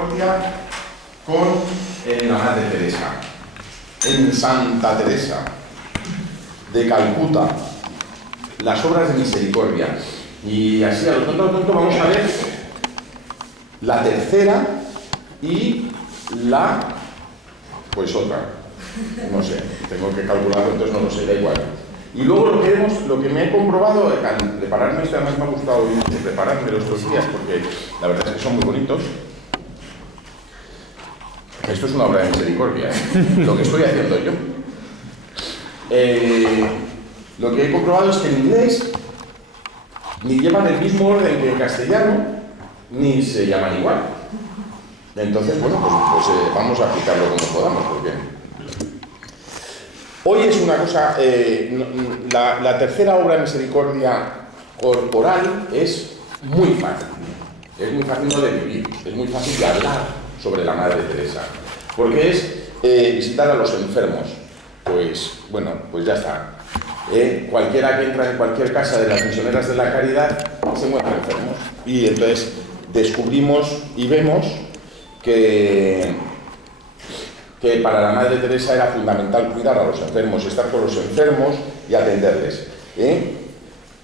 misericordia con la Madre Teresa, en Santa Teresa de Calcuta, las obras de misericordia. Y así a lo tonto vamos a ver la tercera y la, pues otra, no sé, tengo que calcularlo, entonces no lo sé, da igual. Y luego lo que me he comprobado al prepararme, además me ha gustado mucho prepararme estos días, porque la verdad es que son muy bonitos. Esto es una obra de misericordia, lo que estoy haciendo yo. Lo que he comprobado es que en inglés ni llevan el mismo orden que en castellano, ni se llaman igual. Entonces, bueno, pues vamos a aplicarlo como podamos, porque hoy es una cosa, la tercera obra de misericordia corporal es muy fácil no de vivir, es muy fácil de hablar sobre la Madre Teresa, porque es visitar a los enfermos. Pues bueno, pues ya está. Cualquiera que entra en cualquier casa de las misioneras de la caridad se encuentra enfermos, y entonces descubrimos y vemos que para la Madre Teresa era fundamental cuidar a los enfermos, estar con los enfermos y atenderles.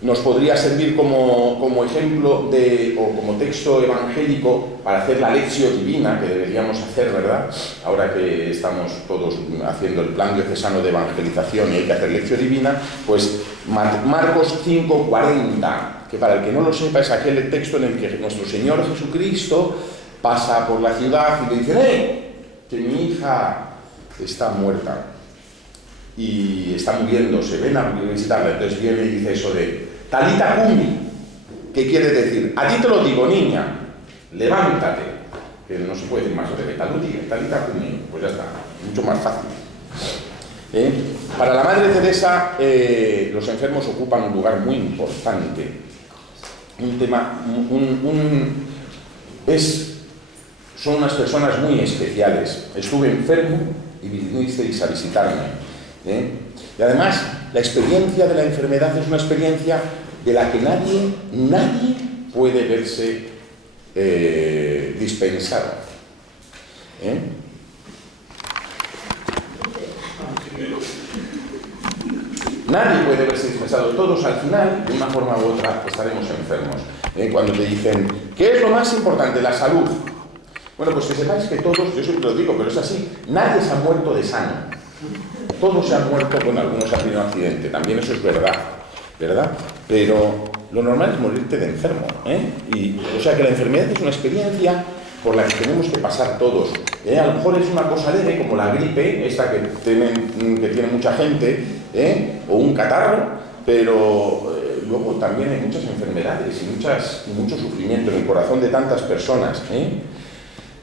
Nos podría servir como ejemplo o como texto evangélico para hacer la Lectio Divina, que deberíamos hacer, ¿verdad? Ahora que estamos todos haciendo el plan diocesano de evangelización y hay que hacer Lectio Divina, pues Marcos 5:40, que para el que no lo sepa es aquel texto en el que nuestro Señor Jesucristo pasa por la ciudad y le dice: que mi hija está muerta y está muriéndose, ven a visitarla. Entonces viene y dice eso de Talita Cumi, que quiere decir: a ti te lo digo, niña, levántate. Que no se puede decir más breve, Talita Cumi, pues ya está, mucho más fácil. Para la Madre Teresa, los enfermos ocupan un lugar muy importante, un tema, son unas personas muy especiales. Estuve enfermo y vinisteis a visitarme. Y además, la experiencia de la enfermedad es una experiencia de la que nadie puede verse dispensado. Nadie puede verse dispensado. Todos al final, de una forma u otra, estaremos enfermos. Cuando te dicen, ¿qué es lo más importante? La salud. Bueno, pues que sepáis que todos, yo siempre lo digo, pero es así, nadie se ha muerto de sano. Todos se han muerto, bueno, algunos han tenido un accidente, también eso es verdad, pero lo normal es morirte de enfermo, o sea que la enfermedad es una experiencia por la que tenemos que pasar todos. A lo mejor es una cosa leve, como la gripe, esta que tiene mucha gente, o un catarro, pero luego también hay muchas enfermedades y mucho sufrimiento en el corazón de tantas personas.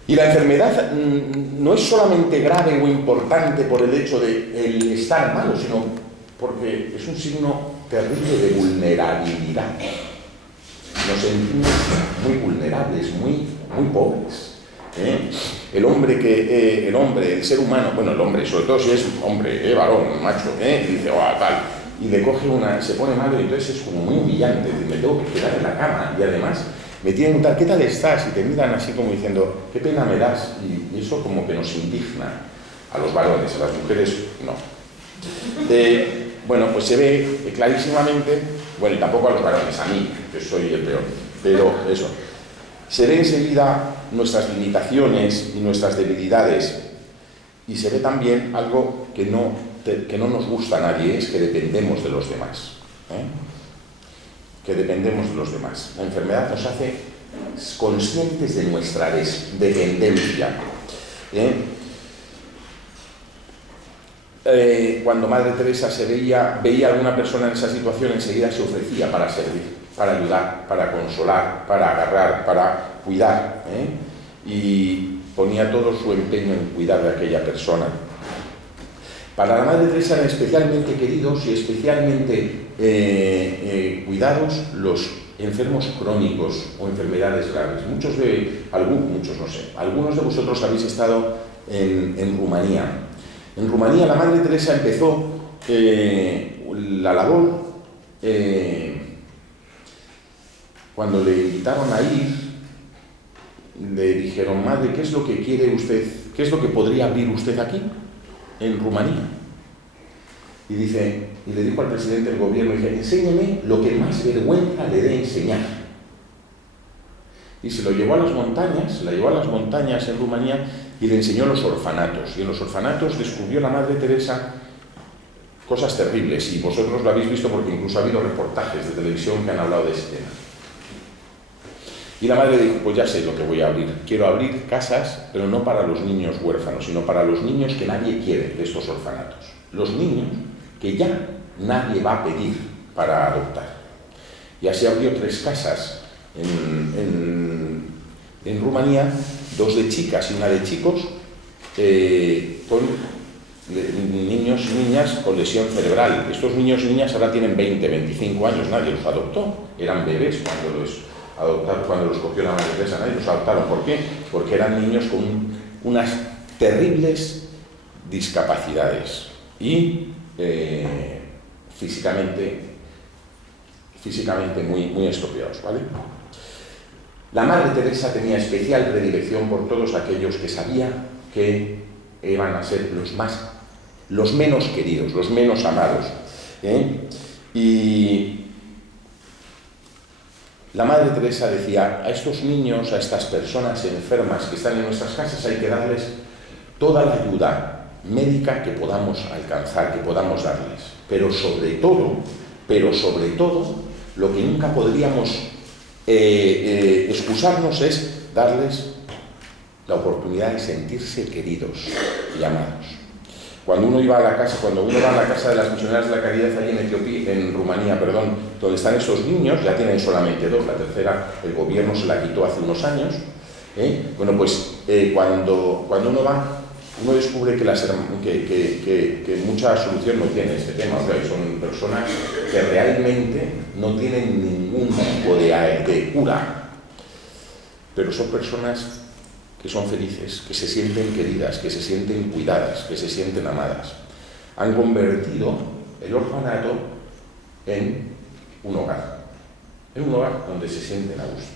Y la enfermedad no es solamente grave o importante por el hecho de el estar malo, sino porque es un signo terrible de vulnerabilidad. Nos sentimos muy vulnerables, muy pobres. El ser humano, bueno, el hombre, sobre todo si es hombre, varón, macho, y dice, tal, y le coge se pone malo, y entonces es como muy humillante, me tengo que quedar en la cama, y además me tienen que preguntar, ¿qué tal estás? Y te miran así como diciendo, qué pena me das. Y eso como que nos indigna a los varones, a las mujeres no. Bueno, pues se ve clarísimamente, bueno, y tampoco a los varones, a mí, que soy el peor, pero eso. Se ve enseguida nuestras limitaciones y nuestras debilidades, y se ve también algo que no nos gusta a nadie, es que dependemos de los demás. Que dependemos de los demás. La enfermedad nos hace conscientes de nuestra dependencia. Cuando Madre Teresa veía a alguna persona en esa situación, enseguida se ofrecía para servir, para ayudar, para consolar, para agarrar, para cuidar, y ponía todo su empeño en cuidar de aquella persona. Para la Madre Teresa eran especialmente queridos y especialmente cuidados los enfermos crónicos o enfermedades graves. Algunos de vosotros habéis estado en Rumanía. En Rumanía la Madre Teresa empezó la labor cuando le invitaron a ir le dijeron: madre, ¿qué es lo que quiere usted? ¿Qué es lo que podría abrir usted aquí, en Rumanía? Y le dijo al presidente del gobierno, dice: enséñeme lo que más vergüenza le dé enseñar. Y se lo llevó a las montañas, la llevó a las montañas en Rumanía y le enseñó los orfanatos. Y en los orfanatos descubrió la Madre Teresa cosas terribles, y vosotros lo habéis visto porque incluso ha habido reportajes de televisión que han hablado de ese tema. Y la madre dijo: pues ya sé lo que voy a abrir. Quiero abrir casas, pero no para los niños huérfanos, sino para los niños que nadie quiere de estos orfanatos. Los niños que ya nadie va a pedir para adoptar. Y así abrió 3 casas en Rumanía, 2 de chicas y 1 de chicos, con niños y niñas con lesión cerebral. Estos niños y niñas ahora tienen 20, 25 años, nadie los adoptó. Eran bebés cuando los adoptaron, cuando los cogió la Madre Teresa, nadie los adoptaron. ¿Por qué? Porque eran niños con unas terribles discapacidades y físicamente muy estropeados, ¿vale? La Madre Teresa tenía especial predilección por todos aquellos que sabía que iban a ser los menos queridos, los menos amados, Y la Madre Teresa decía: a estos niños, a estas personas enfermas que están en nuestras casas, hay que darles toda la ayuda médica que podamos alcanzar, que podamos darles. Pero sobre todo, lo que nunca podríamos excusarnos es darles la oportunidad de sentirse queridos y amados. Cuando uno va a la casa de las misioneras de la caridad allí en Rumanía, donde están esos niños, ya tienen solamente 2, la tercera el gobierno se la quitó hace unos años. Bueno, pues cuando uno va, uno descubre que mucha solución no tiene este tema. O sea, son personas que realmente no tienen ningún tipo de cura, pero son personas que son felices, que se sienten queridas, que se sienten cuidadas, que se sienten amadas. Han convertido el orfanato en un hogar donde se sienten a gusto.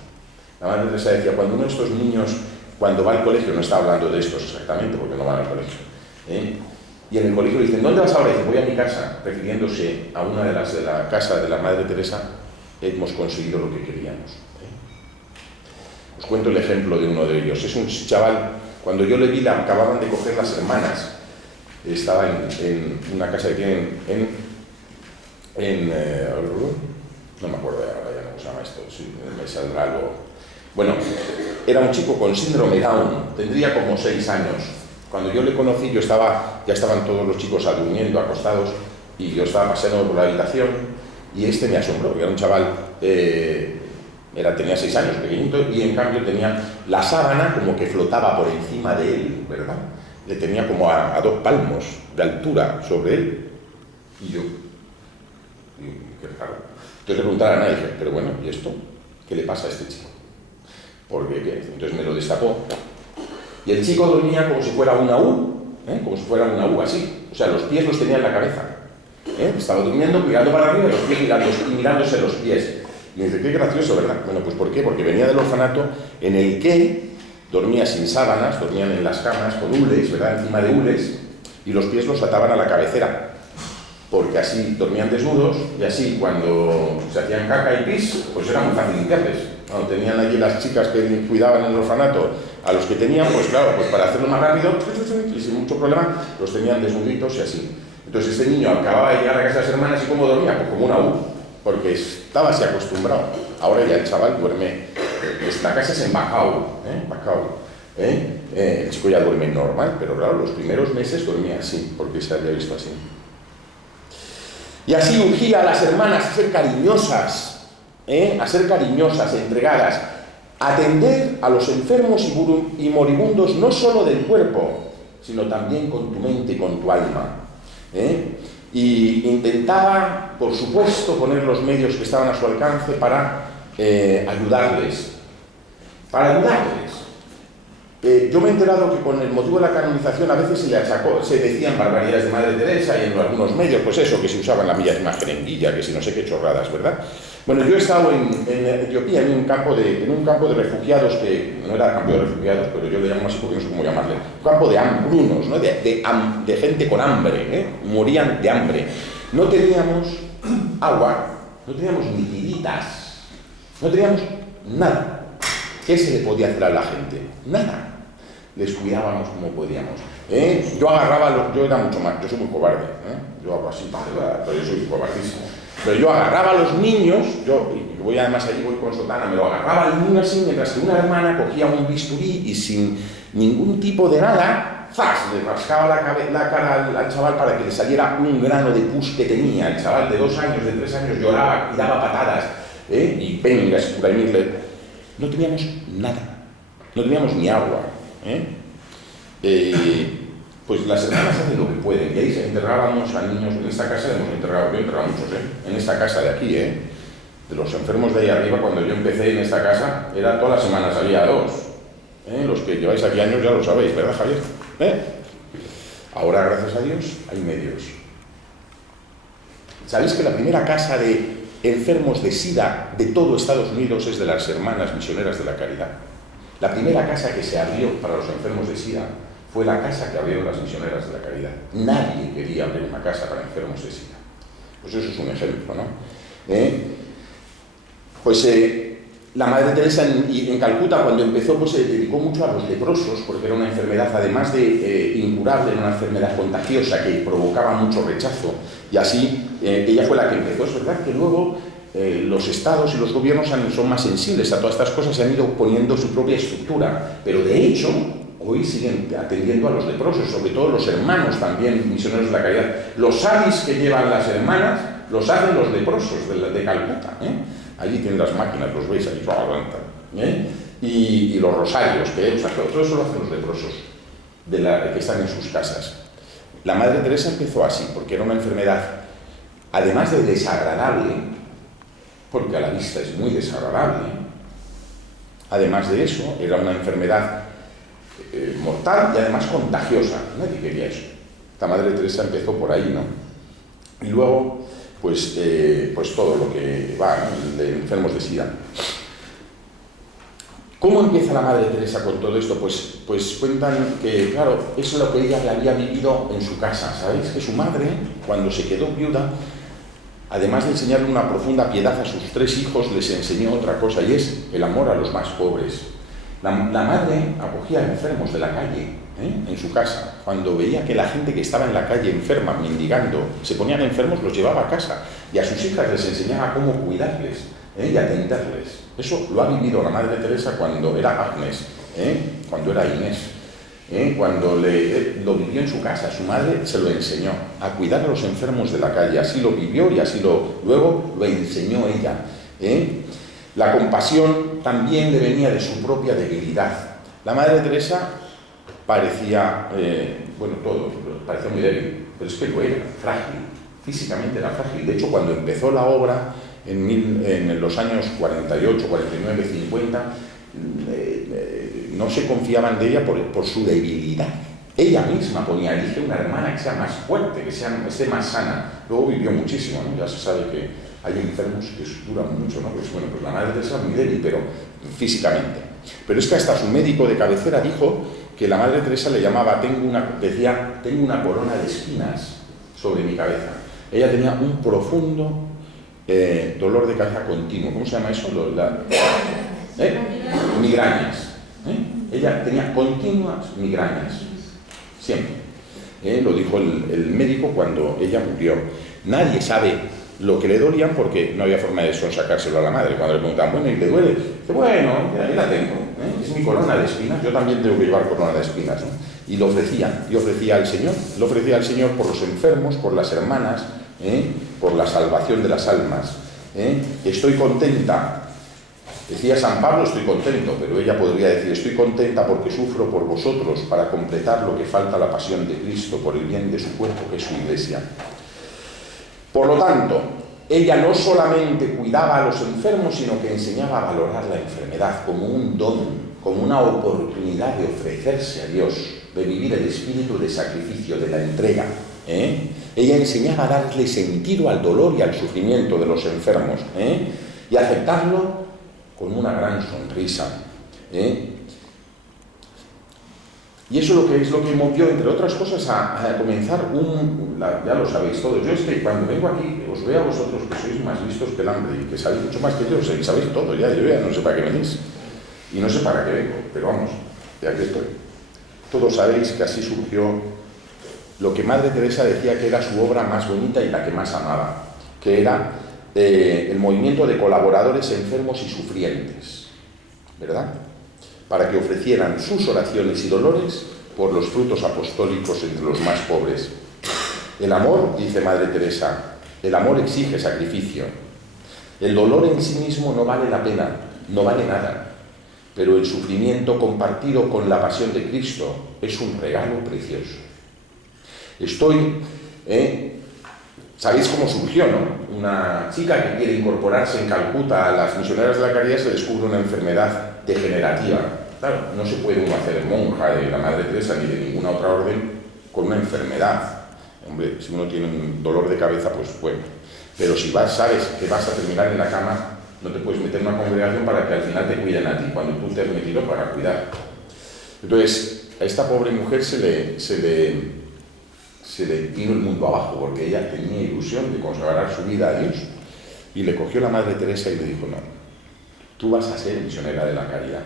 La Madre Teresa decía: cuando uno de estos niños, cuando va al colegio, no está hablando de estos exactamente porque no van al colegio, y en el colegio dicen: ¿dónde vas ahora? Y dice: voy a mi casa, refiriéndose a una de la casa de la Madre Teresa. Hemos conseguido lo que queríamos. Os cuento el ejemplo de uno de ellos. Es un chaval, cuando yo le vi, la acababan de coger las hermanas. Estaba en una casa que tienen no me acuerdo ahora ya cómo se llama esto, sí, me saldrá algo. Bueno, era un chico con síndrome Down, tendría como 6 años. Cuando yo le conocí, ya estaban todos los chicos durmiendo, acostados, y yo estaba paseando por la habitación, y este me asombró, era un chaval, tenía 6 años, pequeñito, y en cambio tenía la sábana como que flotaba por encima de él, ¿verdad? Le tenía como a 2 palmos de altura sobre él, y yo, qué raro. Entonces le preguntaba a nadie, dije: pero bueno, ¿y esto? ¿Qué le pasa a este chico? Porque entonces me lo destapó, y el chico dormía como si fuera una U, así, o sea, los pies los tenía en la cabeza, estaba durmiendo, mirando para arriba, los pies mirándose los pies. Y me dice: qué gracioso, ¿verdad? Bueno, pues ¿por qué? Porque venía del orfanato en el que dormía sin sábanas, dormían en las camas con hules, ¿verdad? Encima de hules, y los pies los ataban a la cabecera, porque así dormían desnudos, y así cuando se hacían caca y pis, pues era muy fácil limpiarles. Cuando tenían allí las chicas que cuidaban en el orfanato, a los que tenían, pues claro, pues para hacerlo más rápido y sin mucho problema, los tenían desnuditos y así. Entonces este niño acababa de llegar a casa de las hermanas, y ¿cómo dormía? Pues como una U, porque estaba así acostumbrado. Ahora ya el chaval duerme, esta casa es en Bacau, el chico ya duerme normal, pero claro, los primeros meses dormía así, porque se había visto así. Y así urgía a las hermanas a ser cariñosas, entregadas, a atender a los enfermos y moribundos no solo del cuerpo, sino también con tu mente y con tu alma. Y intentaba, por supuesto, poner los medios que estaban a su alcance para ayudarles. Yo me he enterado que con el motivo de la canonización a veces se decían barbaridades de Madre Teresa, y en algunos medios, pues eso, que se usaban la misma jeringuilla, que si no sé qué chorradas, ¿verdad? Bueno, yo he estado en Etiopía en un campo de refugiados que no era campo de refugiados, pero yo le llamo así porque no sé cómo llamarle. Un campo de hambrunos, ¿no? de gente con hambre, morían de hambre. No teníamos agua, no teníamos ni tiritas, no teníamos nada. ¿Qué se le podía hacer a la gente? Nada. Les cuidábamos como podíamos. Yo agarraba, yo era mucho más, yo soy muy cobarde, yo hago así, pero yo soy cobardísimo. Pero yo agarraba a los niños, y voy además allí, voy con sotana, me lo agarraba al niño así, mientras que una hermana cogía un bisturí y sin ningún tipo de nada, ¡zas!, le rascaba la cara al chaval para que le saliera un grano de pus que tenía. El chaval de 2 años, de 3 años lloraba y daba patadas, y venga a escurrirle. No teníamos nada, no teníamos ni agua. Pues las hermanas hacen lo que pueden, y ahí enterrábamos a niños. En esta casa hemos enterrado, yo he enterrado muchos, en esta casa de aquí, de los enfermos de ahí arriba. Cuando yo empecé en esta casa, era todas las semanas había 2, los que lleváis aquí años ya lo sabéis, ¿verdad, Javier? Ahora, gracias a Dios, hay medios. ¿Sabéis que la primera casa de enfermos de SIDA de todo Estados Unidos es de las Hermanas Misioneras de la Caridad? La primera casa que se abrió para los enfermos de SIDA fue la casa que abrieron las Misioneras de la Caridad. Nadie quería abrir una casa para enfermos de SIDA. Pues eso es un ejemplo, ¿no? La Madre Teresa en Calcuta, cuando empezó, pues se dedicó mucho a los leprosos, porque era una enfermedad, además de incurable, era una enfermedad contagiosa que provocaba mucho rechazo. Y así, ella fue la que empezó. Es verdad que luego los estados y los gobiernos son más sensibles a todas estas cosas, se han ido poniendo su propia estructura, pero de hecho hoy siguen atendiendo a los leprosos, sobre todo los hermanos también, misioneros de la caridad. Los saris que llevan las hermanas los hacen los leprosos de Calcuta. Allí tienen las máquinas, los veis ahí, y los rosarios, todo eso lo hacen los leprosos que están en sus casas. La Madre Teresa empezó así, porque era una enfermedad, además de desagradable, porque a la vista es muy desagradable, además de eso, era una enfermedad mortal y además contagiosa. Nadie quería eso. La Madre Teresa empezó por ahí, ¿no? Y luego, pues todo lo que va, ¿no?, de enfermos de SIDA. ¿Cómo empieza la Madre Teresa con todo esto? Pues cuentan que, claro, eso es lo que ella había vivido en su casa. ¿Sabéis? Que su madre, cuando se quedó viuda, además de enseñarle una profunda piedad a sus 3 hijos, les enseñó otra cosa, y es el amor a los más pobres. La madre acogía a enfermos de la calle, en su casa. Cuando veía que la gente que estaba en la calle enferma, mendigando, se ponían enfermos, los llevaba a casa. Y a sus hijas les enseñaba cómo cuidarles y atenderles. Eso lo ha vivido la Madre Teresa cuando era Agnes, cuando era Inés. Cuando lo vivió en su casa, su madre se lo enseñó a cuidar a los enfermos de la calle. Así lo vivió y así luego lo enseñó ella. La compasión también le venía de su propia debilidad. La Madre Teresa parecía, parecía muy débil, pero es que lo era, frágil, físicamente era frágil. De hecho, cuando empezó la obra, en los años 48, 49, 50, no se confiaban de ella por su debilidad. Ella misma ponía, elige una hermana que sea más fuerte, que esté más sana. Luego vivió muchísimo, ¿no? Ya se sabe que hay enfermos que duran mucho, ¿no? Pues la Madre Teresa era muy débil, pero físicamente. Pero es que hasta su médico de cabecera dijo que la Madre Teresa le llamaba, tengo una corona de espinas sobre mi cabeza. Ella tenía un profundo dolor de cabeza continuo. ¿Cómo se llama eso? Migrañas. Ella tenía continuas migrañas, siempre. Lo dijo el médico cuando ella murió. Nadie sabe lo que le dolían porque no había forma de sacárselo a la madre. Cuando le preguntaban, bueno, ¿y le duele? Dice, bueno, ahí la tengo, es mi corona de espinas, yo también tengo que llevar corona de espinas, ¿no? Y lo ofrecía al Señor por los enfermos, por las hermanas, por la salvación de las almas. Estoy contenta. Decía San Pablo, estoy contento, pero ella podría decir, estoy contenta porque sufro por vosotros para completar lo que falta a la pasión de Cristo por el bien de su cuerpo, que es su Iglesia. Por lo tanto, ella no solamente cuidaba a los enfermos, sino que enseñaba a valorar la enfermedad como un don, como una oportunidad de ofrecerse a Dios, de vivir el espíritu de sacrificio, de la entrega. Ella enseñaba a darle sentido al dolor y al sufrimiento de los enfermos. y aceptarlo con una gran sonrisa. Y eso es lo que movió, entre otras cosas, a comenzar ya lo sabéis todos, yo es que cuando vengo aquí os veo a vosotros que sois más listos que el hambre y que sabéis mucho más que yo, sabéis todo ya, yo ya no sé para qué venís y no sé para qué vengo, pero vamos, ya que estoy. Todos sabéis que así surgió lo que Madre Teresa decía que era su obra más bonita y la que más amaba, que era el movimiento de colaboradores enfermos y sufrientes, ¿verdad? Para que ofrecieran sus oraciones y dolores por los frutos apostólicos entre los más pobres. El amor, dice Madre Teresa, el amor exige sacrificio. El dolor en sí mismo no vale la pena, no vale nada, pero el sufrimiento compartido con la pasión de Cristo es un regalo precioso. ¿Sabéis cómo surgió, no? Una chica que quiere incorporarse en Calcuta a las misioneras de la caridad se descubre una enfermedad degenerativa. Claro, no se puede uno hacer monja de la Madre Teresa ni de ninguna otra orden con una enfermedad. Hombre, si uno tiene un dolor de cabeza, pues bueno. Pero si sabes que vas a terminar en la cama, no te puedes meter en una congregación para que al final te cuiden a ti, cuando tú te has metido para cuidar. Entonces, a esta pobre mujer se le vino el mundo abajo, porque ella tenía ilusión de consagrar su vida a Dios, y le cogió la Madre Teresa y le dijo: no, tú vas a ser misionera de la caridad,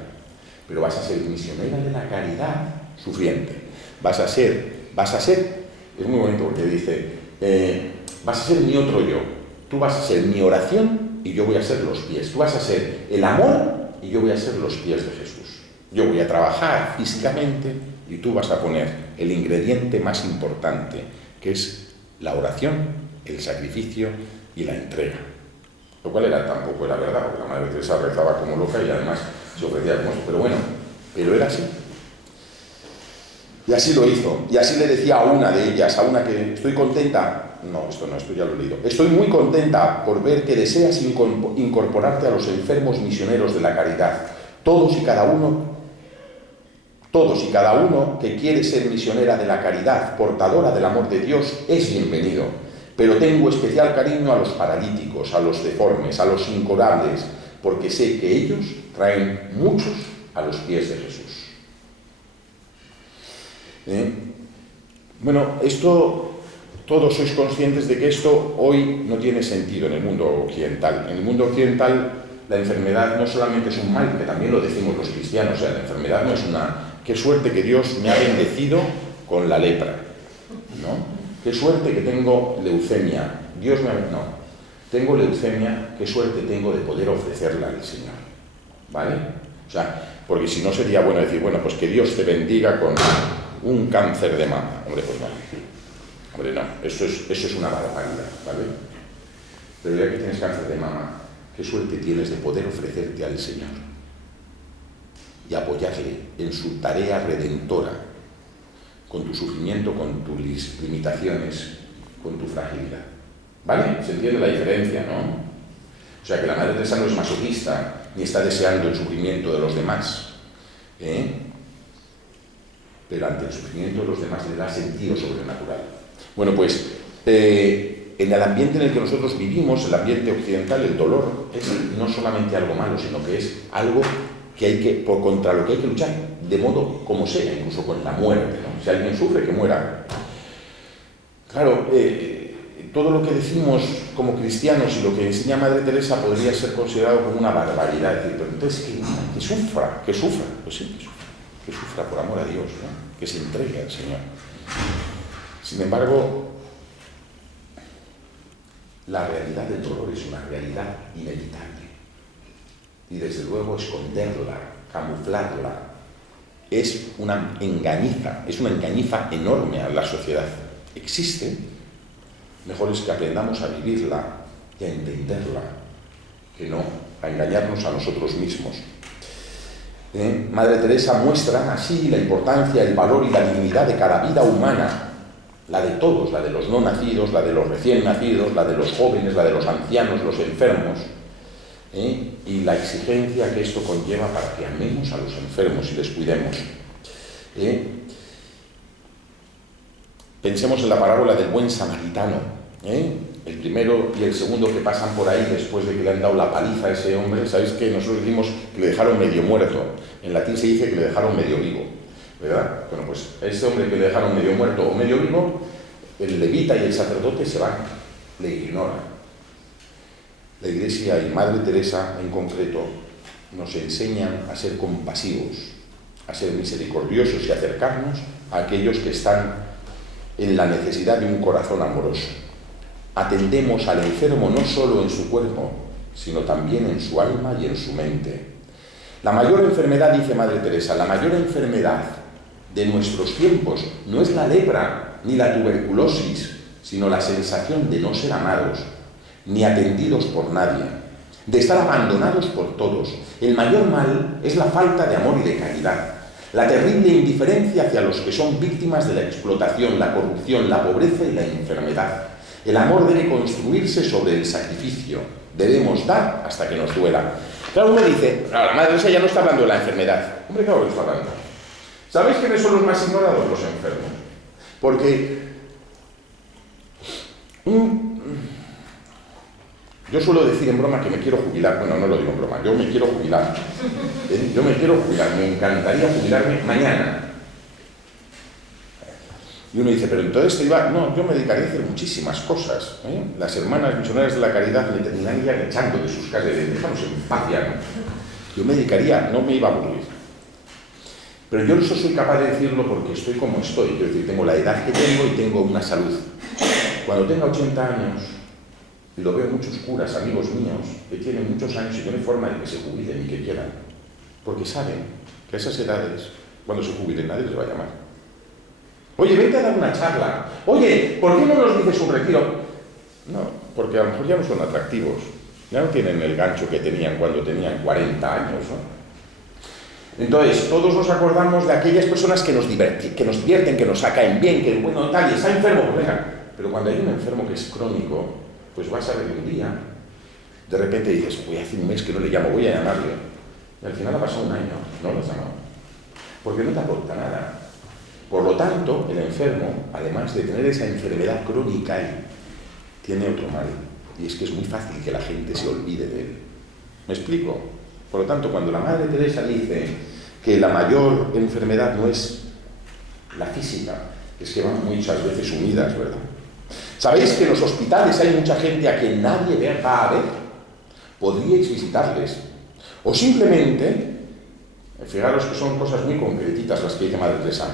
pero vas a ser misionera de la caridad sufriente. Vas a ser, es muy bonito porque dice, vas a ser mi otro yo, tú vas a ser mi oración y yo voy a ser los pies, tú vas a ser el amor y yo voy a ser los pies de Jesús. Yo voy a trabajar físicamente y tú vas a poner el ingrediente más importante, que es la oración, el sacrificio y la entrega. Lo cual tampoco era verdad, porque la Madre Teresa rezaba como loca y además se ofrecía como eso, pero bueno, pero era así. Y así lo hizo, y así le decía a una de ellas, a una que estoy contenta, esto ya lo he leído, estoy muy contenta por ver que deseas incorporarte a los enfermos misioneros de la caridad. Todos y cada uno que quiere ser misionera de la caridad, portadora del amor de Dios, es bienvenido. Pero tengo especial cariño a los paralíticos, a los deformes, a los incurables, porque sé que ellos traen muchos a los pies de Jesús. Bueno, todos sois conscientes de que esto hoy no tiene sentido en el mundo occidental. En el mundo occidental la enfermedad no solamente es un mal, que también lo decimos los cristianos, la enfermedad no es qué suerte que Dios me ha bendecido con la lepra, ¿no? Qué suerte que tengo leucemia, tengo leucemia, qué suerte tengo de poder ofrecerla al Señor, ¿vale? O sea, porque si no sería bueno decir, bueno, pues que Dios te bendiga con un cáncer de mama. Hombre, pues no. Hombre, no, eso es una barbaridad, ¿vale? Pero ya que tienes cáncer de mama, qué suerte tienes de poder ofrecerte al Señor y apoyarle en su tarea redentora, con tu sufrimiento, con tus limitaciones, con tu fragilidad. ¿Vale? ¿Se entiende la diferencia, no? O sea, que la Madre Teresa no es masoquista, ni está deseando el sufrimiento de los demás, pero ante el sufrimiento de los demás le da sentido sobrenatural. Bueno, pues, en el ambiente en el que nosotros vivimos, el ambiente occidental, el dolor es no solamente algo malo, sino que es algo contra lo que hay que luchar, de modo como sea, incluso con la muerte, ¿no? Si alguien sufre, que muera. Claro, todo lo que decimos como cristianos y lo que enseña Madre Teresa podría ser considerado como una barbaridad. Es decir, pero entonces que sufra, pues sí, que sufra por amor a Dios, ¿no? Que se entregue al Señor. Sin embargo, la realidad del dolor es una realidad inevitable. Y desde luego esconderla, camuflarla, es una engañifa enorme a la sociedad. Existe, mejor es que aprendamos a vivirla y a entenderla, que no a engañarnos a nosotros mismos. Madre Teresa muestra así la importancia, el valor y la dignidad de cada vida humana, la de todos, la de los no nacidos, la de los recién nacidos, la de los jóvenes, la de los ancianos, los enfermos, y la exigencia que esto conlleva para que amemos a los enfermos y les cuidemos. Pensemos en la parábola del buen samaritano, el primero y el segundo que pasan por ahí después de que le han dado la paliza a ese hombre, ¿sabéis que nosotros decimos que le dejaron medio muerto? En latín se dice que le dejaron medio vivo, ¿verdad? Bueno, pues a ese hombre que le dejaron medio muerto o medio vivo, el levita y el sacerdote se van, le ignoran. La Iglesia y Madre Teresa en concreto nos enseñan a ser compasivos, a ser misericordiosos y acercarnos a aquellos que están en la necesidad de un corazón amoroso. Atendemos al enfermo no solo en su cuerpo, sino también en su alma y en su mente. La mayor enfermedad, dice Madre Teresa, la mayor enfermedad de nuestros tiempos no es la lepra ni la tuberculosis, sino la sensación de no ser amados, ni atendidos por nadie, de estar abandonados por todos. El mayor mal es la falta de amor y de caridad, la terrible indiferencia hacia los que son víctimas de la explotación, la corrupción, la pobreza y la enfermedad. El amor debe construirse sobre el sacrificio. Debemos dar hasta que nos duela. Claro, uno dice, claro, la Madre Teresa ya no está hablando de la enfermedad. Hombre, claro que está hablando. ¿Sabéis quiénes son los más ignorados? Los enfermos. Porque yo suelo decir en broma que me quiero jubilar. Bueno, no lo digo en broma, yo me quiero jubilar. Yo me quiero jubilar, me encantaría jubilarme mañana. Y uno dice, pero entonces te iba... No, yo me dedicaría a hacer muchísimas cosas. Las hermanas misioneras de la caridad me terminarían echando de sus casas, de déjanos en paz ya, ¿no? Yo me dedicaría, no me iba a aburrir. Pero yo eso soy capaz de decirlo porque estoy como estoy. Es decir, tengo la edad que tengo y tengo una salud. Cuando tenga 80 años, y lo veo muchos curas, amigos míos, que tienen muchos años y no hay forma de que se jubilen ni que quieran. Porque saben que a esas edades, cuando se jubilen, nadie les va a llamar. Oye, vente a dar una charla. Oye, ¿por qué no nos dices un retiro? No, porque a lo mejor ya no son atractivos. Ya no tienen el gancho que tenían cuando tenían 40 años, ¿no? Entonces, todos nos acordamos de aquellas personas que nos divierten, que nos caen bien, que bueno, tal, y está enfermo, pues venga. Pero cuando hay un enfermo que es crónico, pues vas a ver un día, de repente dices, voy hace un mes que no le llamo, voy a llamarle. Y al final ha pasado un año, no lo has llamado. Porque no te aporta nada. Por lo tanto, el enfermo, además de tener esa enfermedad crónica, tiene otro mal. Y es que es muy fácil que la gente se olvide de él. ¿Me explico? Por lo tanto, cuando la Madre Teresa dice que la mayor enfermedad no es la física, es que van muchas veces unidas, ¿verdad? ¿Sabéis que en los hospitales hay mucha gente a quien nadie va a ver? Podríais visitarles. O simplemente, fijaros que son cosas muy concretitas las que dice Madre Teresa,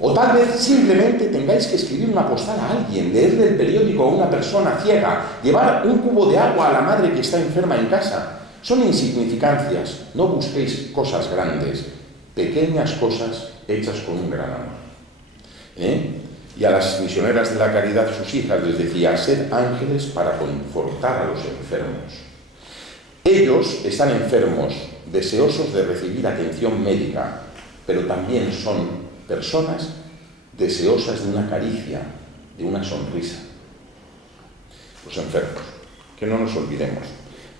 o tal vez simplemente tengáis que escribir una postal a alguien, leerle el periódico a una persona ciega, llevar un cubo de agua a la madre que está enferma en casa. Son insignificancias, no busquéis cosas grandes, pequeñas cosas hechas con un gran amor. Y a las misioneras de la caridad, sus hijas, les decía, sed ángeles para confortar a los enfermos. Ellos están enfermos, deseosos de recibir atención médica, pero también son personas deseosas de una caricia, de una sonrisa. Los enfermos, que no nos olvidemos.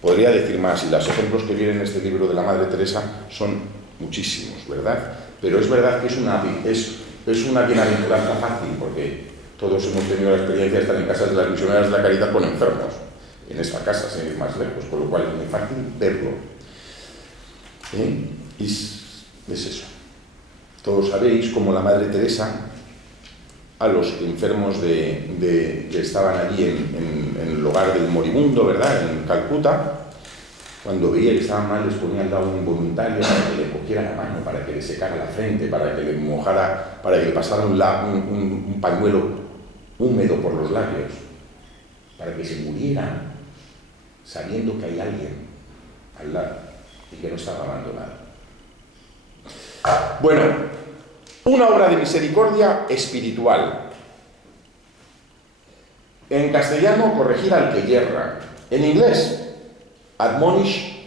Podría decir más, y los ejemplos que vienen en este libro de la Madre Teresa son muchísimos, ¿verdad? Pero es verdad que es una bienaventuranza fácil, porque todos hemos tenido la experiencia de estar en casas de las misioneras de la caridad con enfermos, en esta casa, sin ir más lejos, por lo cual es muy fácil verlo. Y es eso. Todos sabéis cómo la Madre Teresa, a los enfermos que estaban allí en el hogar del moribundo, ¿verdad?, en Calcuta, cuando veía que estaban mal, les ponía al lado un voluntario para que le cogiera la mano, para que le secara la frente, para que le mojara, para que le pasara un pañuelo húmedo por los labios, para que se muriera sabiendo que hay alguien al lado y que no estaba abandonado. Bueno, una obra de misericordia espiritual. En castellano, corregir al que yerra. En inglés, admonish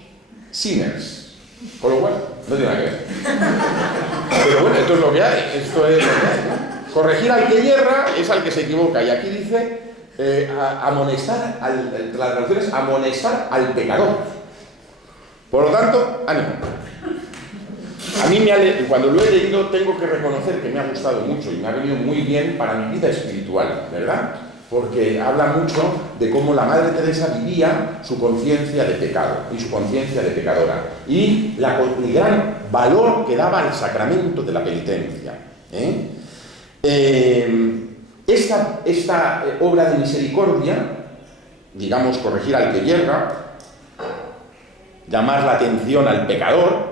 sinners. Con lo cual, no tiene nada que ver. Pero bueno, esto es lo que hay. Esto es lo que hay, ¿no? Corregir al que yerra es al que se equivoca. Y aquí dice amonestar, la traducción es amonestar al pecador. Por lo tanto, ánimo. A mí cuando lo he leído tengo que reconocer que me ha gustado mucho y me ha venido muy bien para mi vida espiritual, ¿verdad? porque habla mucho de cómo la Madre Teresa vivía su conciencia de pecado y su conciencia de pecadora y el gran valor que daba al sacramento de la penitencia. Esta obra de misericordia, digamos, corregir al que yerra, llamar la atención al pecador,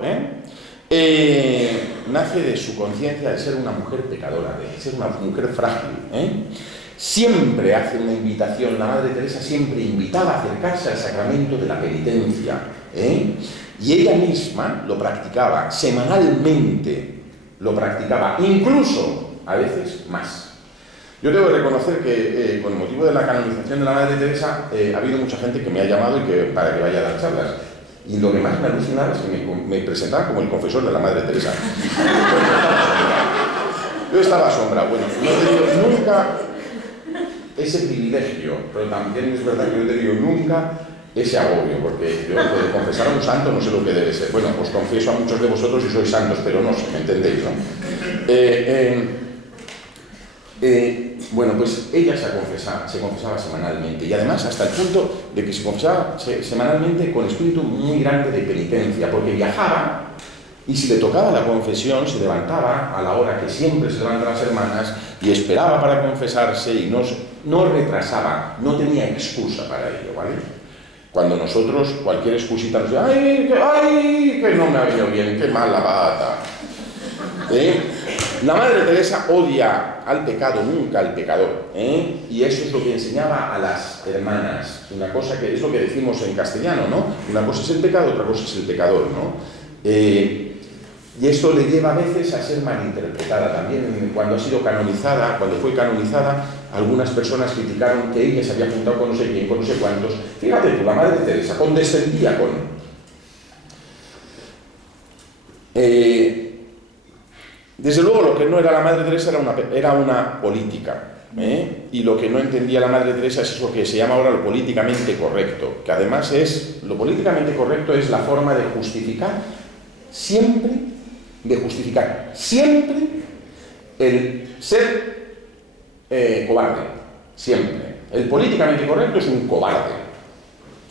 nace de su conciencia de ser una mujer pecadora, de ser una mujer frágil. Siempre hace una invitación, la Madre Teresa siempre invitaba a acercarse al sacramento de la penitencia, y ella misma lo practicaba semanalmente, lo practicaba incluso a veces más. Yo debo reconocer que con motivo de la canonización de la Madre Teresa ha habido mucha gente que me ha llamado para que vaya a dar charlas. Y lo que más me alucinaba es que me presentaban como el confesor de la Madre Teresa. Yo estaba asombrado. Bueno, no he tenido nunca ese privilegio, pero también es verdad que no he tenido nunca ese agobio, porque yo de confesar a un santo no sé lo que debe ser. Bueno, os confieso a muchos de vosotros y sois santos, pero no sé, ¿me entendéis, no? Bueno, pues ella se confesaba semanalmente, y además hasta el punto de que se confesaba semanalmente con espíritu muy grande de penitencia, porque viajaba y si le tocaba la confesión se levantaba a la hora que siempre se levantan las hermanas y esperaba para confesarse y no retrasaba, no tenía excusa para ello, ¿vale? Cuando nosotros, cualquier excusita nos dice, ¡ay, que no me ha venido bien, qué mala bata! La Madre Teresa odia al pecado, nunca al pecador, y eso es lo que enseñaba a las hermanas, una cosa que es lo que decimos en castellano, ¿no? Una cosa es el pecado, otra cosa es el pecador, ¿no? Y esto le lleva a veces a ser malinterpretada también. Cuando ha sido canonizada, cuando fue canonizada, algunas personas criticaron que ella se había juntado con no sé quién, con no sé cuántos. Fíjate tú, la Madre Teresa condescendía con... Desde luego lo que no era la Madre Teresa era una política, y lo que no entendía la Madre Teresa es eso que se llama ahora lo políticamente correcto, que además lo políticamente correcto es la forma de justificar siempre el ser cobarde, siempre. El políticamente correcto es un cobarde,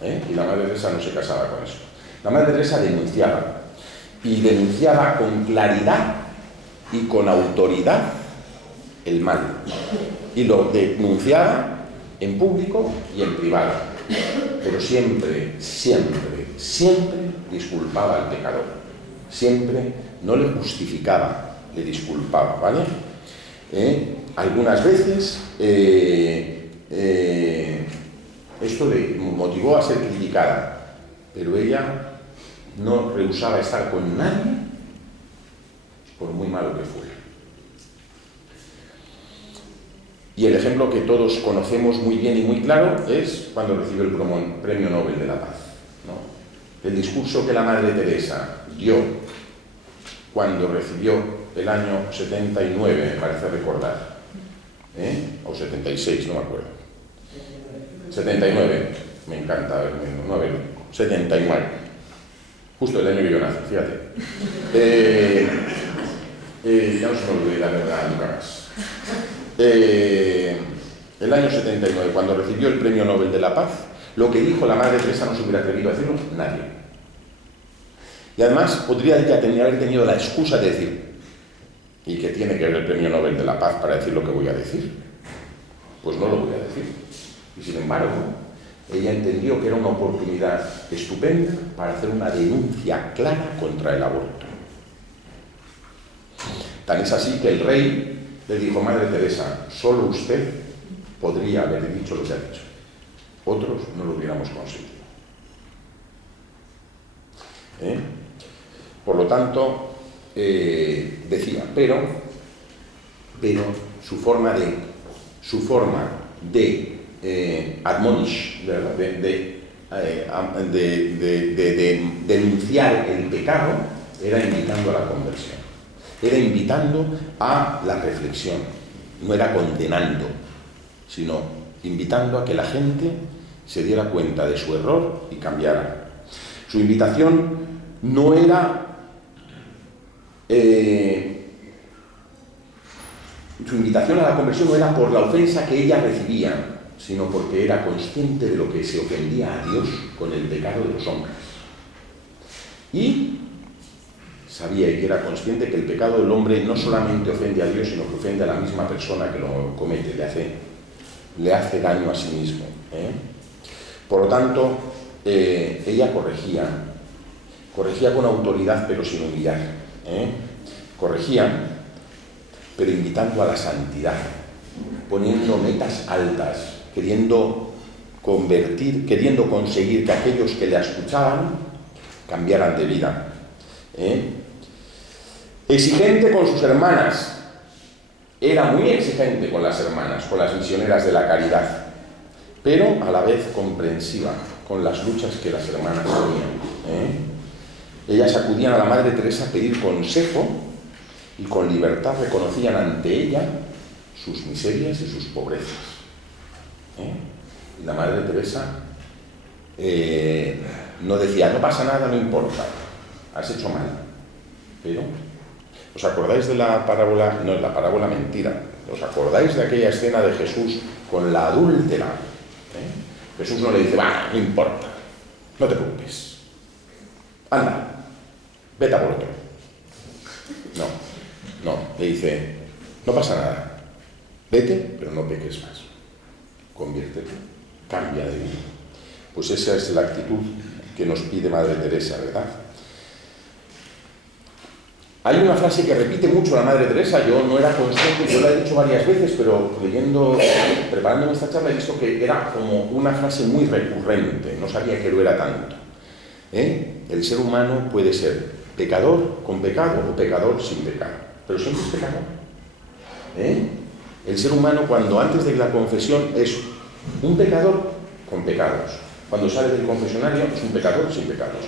y la Madre Teresa no se casaba con eso. La Madre Teresa denunciaba, y denunciaba con claridad y con autoridad el mal, y lo denunciaba en público y en privado, pero siempre disculpaba al pecador, siempre no le justificaba, le disculpaba, ¿vale? Algunas veces esto le motivó a ser criticada, pero ella no rehusaba estar con nadie por muy malo que fuera. Y el ejemplo que todos conocemos muy bien y muy claro es cuando recibió el Premio Nobel de la Paz, ¿no? El discurso que la Madre Teresa dio cuando recibió el año 79, me parece recordar, o 76, no me acuerdo. 79, me encanta, 79, justo el año que yo nací, fíjate. Ya no se me olvida la verdad nunca más. El año 79, cuando recibió el Premio Nobel de la Paz, lo que dijo la Madre Teresa no se hubiera atrevido a decirlo nadie. Y además podría haber tenido la excusa de decir, ¿y qué tiene que ver el Premio Nobel de la Paz para decir lo que voy a decir? Pues no lo voy a decir. Y sin embargo, ella entendió que era una oportunidad estupenda para hacer una denuncia clara contra el aborto. Tan es así que el rey le dijo, Madre Teresa, solo usted podría haber dicho lo que ha dicho. Otros no lo hubiéramos conseguido. Por lo tanto, decía, pero su forma de admonish, de denunciar el pecado, era invitando a la conversión, era invitando a la reflexión, no era condenando, sino invitando a que la gente se diera cuenta de su error y cambiara. Su invitación no era su invitación a la conversión no era por la ofensa que ella recibía, sino porque era consciente de lo que se ofendía a Dios con el pecado de los hombres. Y sabía y era consciente que el pecado del hombre no solamente ofende a Dios, sino que ofende a la misma persona que lo comete, le hace daño a sí mismo. Por lo tanto, ella corregía con autoridad pero sin humillar. Corregía, pero invitando a la santidad, poniendo metas altas, queriendo conseguir que aquellos que le escuchaban cambiaran de vida. Exigente con sus hermanas, era muy exigente con las hermanas, con las misioneras de la caridad, pero a la vez comprensiva con las luchas que las hermanas tenían. Ellas acudían a la Madre Teresa a pedir consejo y con libertad reconocían ante ella sus miserias y sus pobrezas. Y la Madre Teresa no decía, no pasa nada, no importa, has hecho mal. Pero, ¿os acordáis de la parábola? No, es la parábola mentira. ¿Os acordáis de aquella escena de Jesús con la adúltera? Jesús no le dice, va, no importa, no te preocupes, anda, vete a por otro. No, le dice, no pasa nada, vete, pero no peques más, conviértete, cambia de vida. Pues esa es la actitud que nos pide Madre Teresa, ¿verdad? Hay una frase que repite mucho la Madre Teresa, yo no era consciente, yo la he dicho varias veces, pero preparándome esta charla he visto que era como una frase muy recurrente, no sabía que lo era tanto. El ser humano puede ser pecador con pecado o pecador sin pecado, pero siempre es pecador. El ser humano cuando antes de la confesión es un pecador con pecados, cuando sale del confesionario es un pecador sin pecados.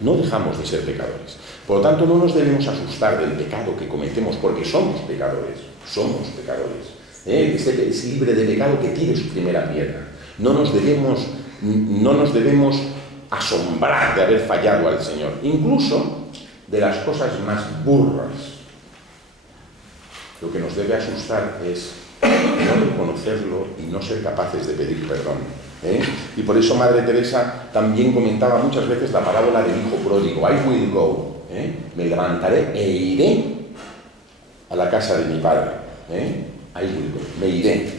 No dejamos de ser pecadores. Por lo tanto, no nos debemos asustar del pecado que cometemos, porque somos pecadores. Somos pecadores. Este es libre de pecado que tire su primera piedra. No nos debemos asombrar de haber fallado al Señor, incluso de las cosas más burras. Lo que nos debe asustar es no reconocerlo y no ser capaces de pedir perdón. Y por eso Madre Teresa también comentaba muchas veces la parábola del hijo pródigo. I will go, me levantaré e iré a la casa de mi padre. I will go, me iré.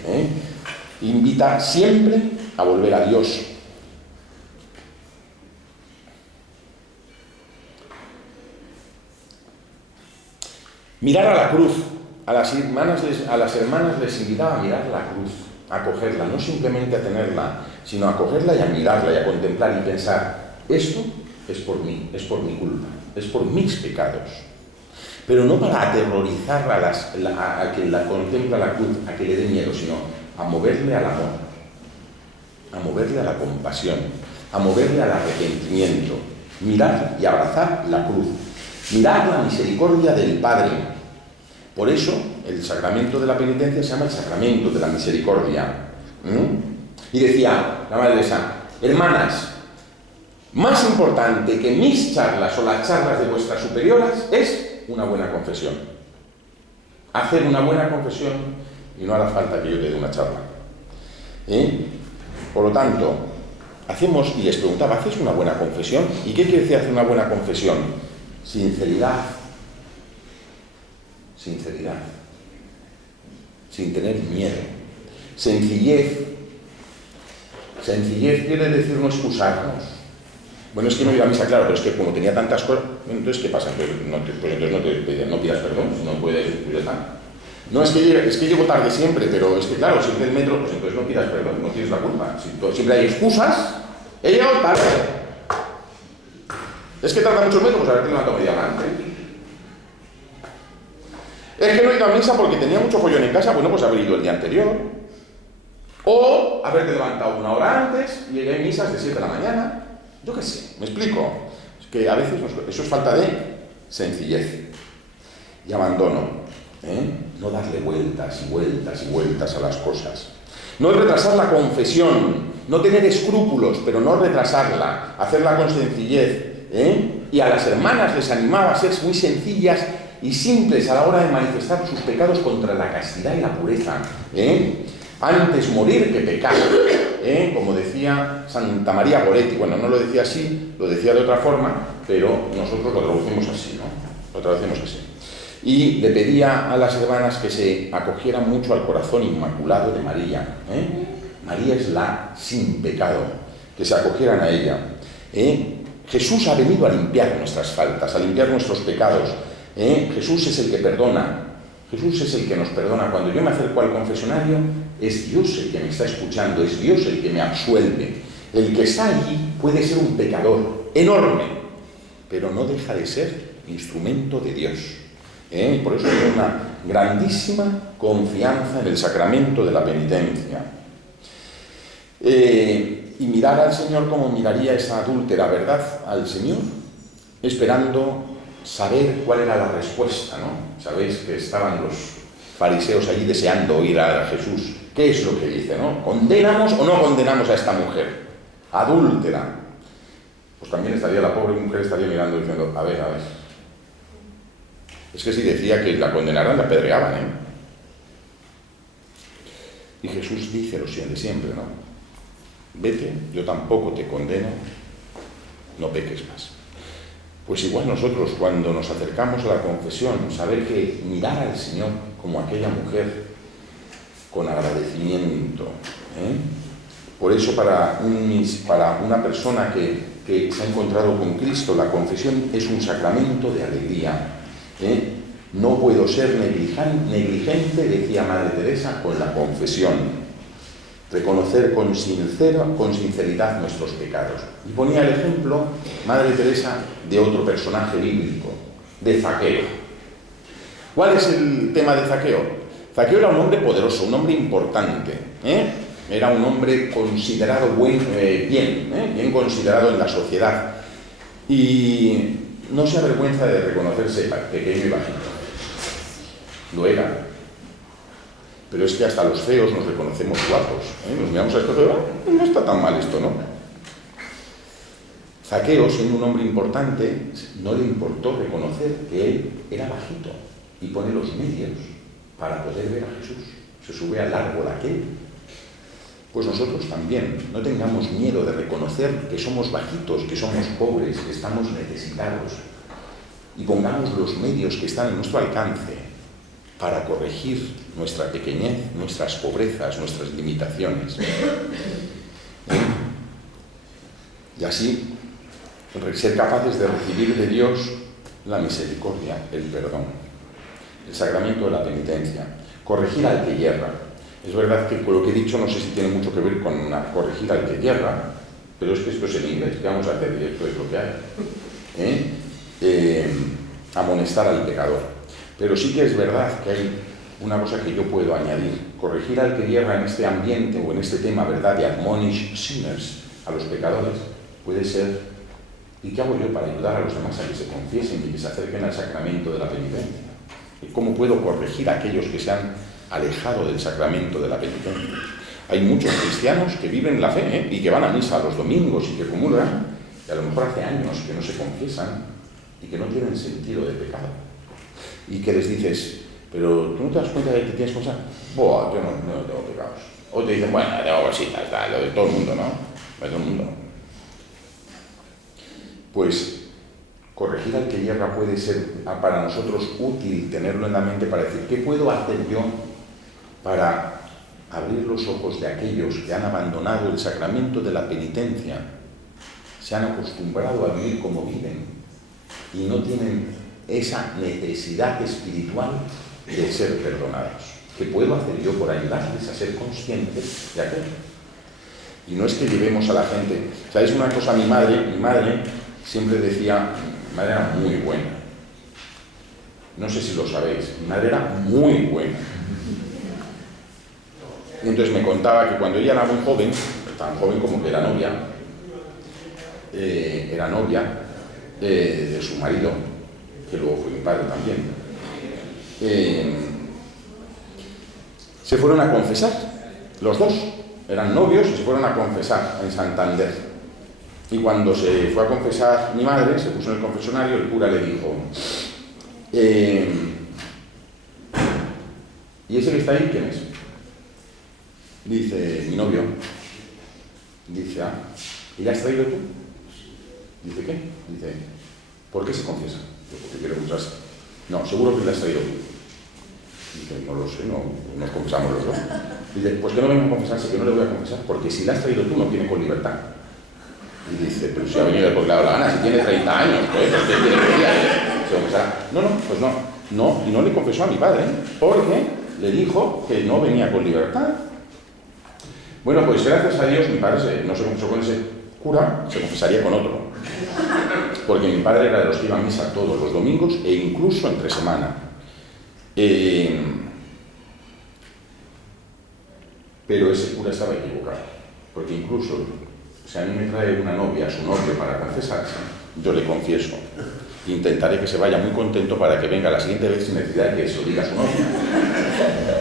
Invita siempre a volver a Dios. Mirar a la cruz. A las hermanas les invitaba a mirar la cruz, a cogerla, no simplemente a tenerla, sino a cogerla y a mirarla y a contemplar y pensar, esto es por mí, es por mi culpa, es por mis pecados. Pero no para aterrorizar a quien la contempla la cruz, a que le dé miedo, sino a moverle al amor, a moverle a la compasión, a moverle al arrepentimiento, mirar y abrazar la cruz, mirar la misericordia del Padre. Por eso, el sacramento de la penitencia se llama el sacramento de la misericordia. Y decía la Madre Teresa, hermanas, más importante que mis charlas o las charlas de vuestras superioras es una buena confesión. Hacer una buena confesión y no hará falta que yo te dé una charla. Por lo tanto, y les preguntaba, ¿hacéis una buena confesión? ¿Y qué quiere decir hacer una buena confesión? Sinceridad, sin tener miedo, sencillez quiere decir no excusarnos. Bueno, es que no iba a misa, claro, pero es que como tenía tantas cosas, entonces ¿qué pasa? Entonces no pidas perdón, no puedes estar. No, es que llego tarde siempre, pero es que claro, siempre el metro, pues entonces no pidas perdón, no tienes la culpa. Siempre hay excusas, he llegado tarde. Es que tarda mucho el metro, pues haberte levantado media hora antes. Es que no he ido a misa porque tenía mucho follón en casa, bueno, pues haber ido el día anterior. O haberte levantado una hora antes y llegué a misas de 7 de la mañana. Yo qué sé, me explico. Es que a veces eso es falta de sencillez y abandono. No darle vueltas y vueltas y vueltas a las cosas. No retrasar la confesión, no tener escrúpulos, pero no retrasarla, hacerla con sencillez. Y a las hermanas les animaba a ser muy sencillas y simples a la hora de manifestar sus pecados contra la castidad y la pureza. Antes morir que pecar, como decía Santa María Goretti. Bueno, no lo decía así, lo decía de otra forma, pero nosotros lo traducimos así, ¿no? Lo traducimos así. Y le pedía a las hermanas que se acogieran mucho al corazón inmaculado de María. María es la sin pecado, que se acogieran a ella. Jesús ha venido a limpiar nuestras faltas, a limpiar nuestros pecados. Jesús es el que perdona. Jesús es el que nos perdona. Cuando yo me acerco al confesionario, es Dios el que me está escuchando, es Dios el que me absuelve. El que está allí puede ser un pecador enorme, pero no deja de ser instrumento de Dios. Por eso hay una grandísima confianza en el sacramento de la penitencia. Y mirar al Señor como miraría esa adúltera, ¿verdad? Al Señor, esperando saber cuál era la respuesta, ¿no? Sabéis que estaban los fariseos allí deseando oír a Jesús. ¿Qué es lo que dice, no? ¿Condenamos o no condenamos a esta mujer adúltera? Pues también estaría la pobre mujer, estaría mirando diciendo, a ver. Es que si decía que la condenaran, la apedreaban, Y Jesús dice lo de siempre, ¿no? Vete, yo tampoco te condeno, no peques más. Pues igual nosotros, cuando nos acercamos a la confesión, saber que mirar al Señor como aquella mujer, con agradecimiento. Por eso para una persona que se ha encontrado con Cristo, la confesión es un sacramento de alegría. No puedo ser negligente, decía Madre Teresa, con la confesión. Reconocer con sinceridad nuestros pecados. Y ponía el ejemplo, Madre Teresa, de otro personaje bíblico, de Zaqueo. ¿Cuál es el tema de Zaqueo? Zaqueo era un hombre poderoso, un hombre importante. Era un hombre considerado bien considerado en la sociedad. Y no se avergüenza de reconocerse pequeño y bajito. Lo era. Pero es que hasta los feos nos reconocemos guapos. Nos miramos a esto y no está tan mal esto, ¿no? Zaqueo, siendo un hombre importante, no le importó reconocer que él era bajito y pone los medios para poder ver a Jesús. Se sube al árbol aquel. Pues nosotros también, no tengamos miedo de reconocer que somos bajitos, que somos pobres, que estamos necesitados, y pongamos los medios que están en nuestro alcance para corregir nuestra pequeñez, nuestras pobrezas, nuestras limitaciones. Y así, ser capaces de recibir de Dios la misericordia, el perdón, el sacramento de la penitencia, corregir al que yerra. Es verdad que con lo que he dicho no sé si tiene mucho que ver con corregir al que yerra, pero es que esto es en inglés, ¿qué vamos a hacer? Esto es lo que hay. Amonestar al pecador. Pero sí que es verdad que hay una cosa que yo puedo añadir. Corregir al que yerra en este ambiente o en este tema, ¿verdad?, de admonish sinners, a los pecadores, puede ser, ¿y qué hago yo para ayudar a los demás a que se confiesen y que se acerquen al sacramento de la penitencia? ¿Y cómo puedo corregir a aquellos que se han alejado del sacramento de la penitencia? Hay muchos cristianos que viven la fe, y que van a misa los domingos y que comulgan, y a lo mejor hace años que no se confiesan y que no tienen sentido de pecado. Y que les dices, pero ¿tú no te das cuenta de que tienes cosas? Buah, yo no tengo pecados. O te dicen, bueno, tengo cositas, lo de todo el mundo, ¿no? Lo de todo el mundo. Pues corregir al que yerra puede ser para nosotros útil tenerlo en la mente para decir, ¿qué puedo hacer yo para abrir los ojos de aquellos que han abandonado el sacramento de la penitencia, se han acostumbrado a vivir como viven y no tienen esa necesidad espiritual de ser perdonados? ¿Qué puedo hacer yo por ayudarles a ser conscientes de aquello? Y no es que llevemos a la gente... ¿Sabéis una cosa? Mi madre siempre decía... Mi madre era muy buena. No sé si lo sabéis. Mi madre era muy buena. Y entonces me contaba que cuando ella era muy joven, tan joven como que era novia de su marido, que luego fue mi padre también, se fueron a confesar, los dos, eran novios y se fueron a confesar en Santander. Y cuando se fue a confesar mi madre, se puso en el confesionario, el cura le dijo, ¿y ese que está ahí quién es? Dice, mi novio, dice, ¿y la has traído tú? Dice, ¿qué? Dice, ¿por qué se confiesa? Dice, porque quiere confesarse. No, seguro que la has traído tú. Dice, no lo sé, no nos confesamos los dos. Dice, pues que no vengo a confesarse, que no le voy a confesar, porque si la has traído tú no tiene con libertad. Y dice, pero si ha venido porque le ha dado la gana, si tiene 30 años, pues, ¿qué quiere que diga? ¿Se confesará? No, pues no, y no le confesó a mi padre, porque le dijo que no venía con libertad. Bueno, pues gracias a Dios mi padre no se confesó con ese cura, se confesaría con otro. Porque mi padre era de los que iba a misa todos los domingos e incluso entre semana. Pero ese cura estaba equivocado, porque incluso si a mí me trae una novia a su novio para confesarse, yo le confieso. Intentaré que se vaya muy contento para que venga la siguiente vez sin necesidad de que se lo diga a su novia.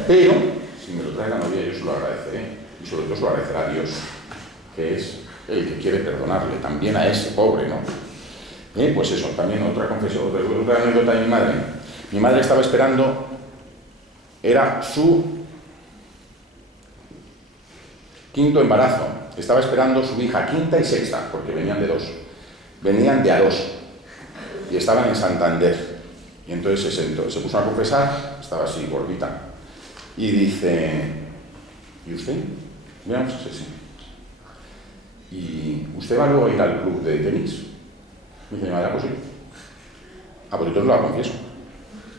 Pero, si me lo trae la novia, yo se lo agradeceré. Y sobre todo se lo agradecerá a Dios, que es el que quiere perdonarle, también a ese pobre, ¿no? Pues eso, también otra confesión, otra anécdota de mi madre. Mi madre estaba esperando, era su quinto embarazo, estaba esperando su hija quinta y sexta, porque venían de dos, venían de a dos, y estaban en Santander. Y entonces se puso a confesar, estaba así gordita, y dice, ¿y usted? Miramos ese sí. ¿Y usted va luego a ir al club de tenis? Me dice, mi madre, pues sí. Pues entonces no la confieso.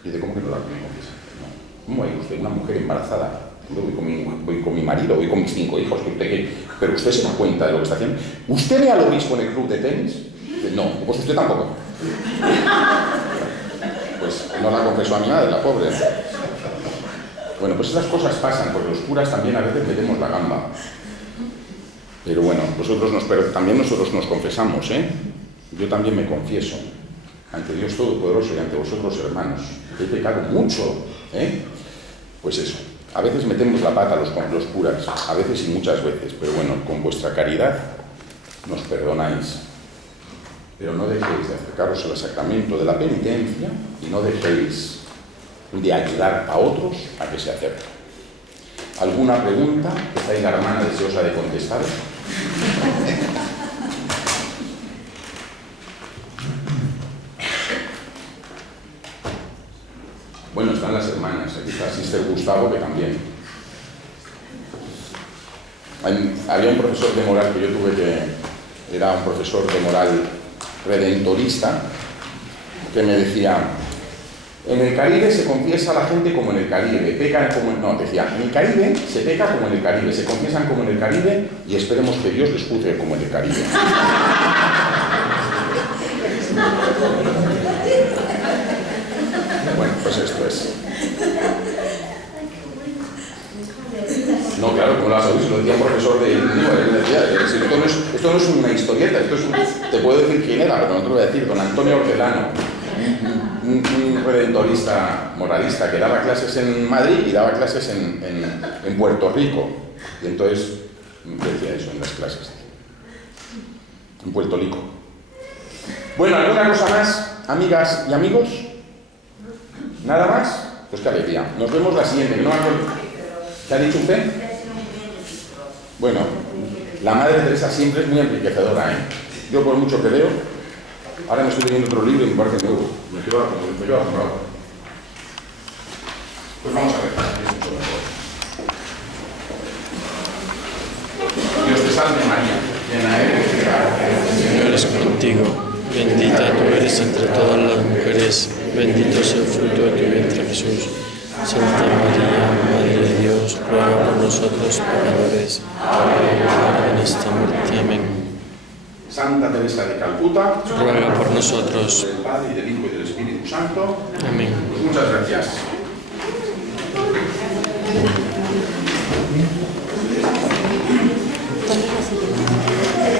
Y dice, ¿cómo que no la confiesa? No. ¿Cómo va a ir usted, una mujer embarazada? Voy con mi marido, voy con mis 5 hijos. Pero usted se da cuenta de lo que está haciendo. ¿Usted ve al obispo en el club de tenis? Dice, no, pues usted tampoco. Pues no la confesó a mi madre, la pobre. Bueno, pues esas cosas pasan, porque los curas también a veces metemos la gamba. Pero bueno, también nosotros nos confesamos, ¿eh? Yo también me confieso ante Dios Todopoderoso y ante vosotros, hermanos. He pecado mucho, ¿eh? Pues eso, a veces metemos la pata los curas, a veces y muchas veces, pero bueno, con vuestra caridad nos perdonáis. Pero no dejéis de acercaros al sacramento de la penitencia y no dejéis de ayudar a otros a que se acerquen. ¿Alguna pregunta que estáis la hermana deseosa de contestar? Bueno, están las hermanas, aquí está Sister Gustavo, que también. Había un profesor de moral que yo tuve que era un profesor de moral redentorista, que me decía, en el Caribe se confiesa a la gente como en el Caribe, pecan como en... No, decía, en el Caribe se peca como en el Caribe, se confiesan como en el Caribe y esperemos que Dios les juzgue como en el Caribe. Bueno, pues esto es. No, claro, como lo has oído, se lo decía un profesor de... Esto no es una historieta, te puedo decir quién era, pero no te lo voy a decir, don Antonio Hortelano, un redentorista moralista que daba clases en Madrid y daba clases en Puerto Rico. Y entonces decía eso en las clases. En Puerto Rico. Bueno, ¿alguna cosa más, amigas y amigos? ¿Nada más? Pues qué alegría. Nos vemos la siguiente. ¿No? ¿Qué ha dicho usted? Bueno, la Madre Teresa siempre es muy enriquecedora, ¿eh? Yo por mucho que leo, ahora me estoy leyendo otro libro y me parece nuevo. Me quedo asombrado. Pues vamos a ver, es mucho mejor. Dios te salve María, llena eres de gracia, el Señor es contigo, bendita tú eres entre todas las mujeres, bendito es el fruto de tu vientre Jesús. Santa María, Madre de Dios, ruega por nosotros pecadores, ahora y en la hora de nuestra muerte. Amén. Santa Teresa de Calcuta, ruega por nosotros. Del Padre, y del Hijo y del Espíritu Santo. Amén. Pues muchas gracias.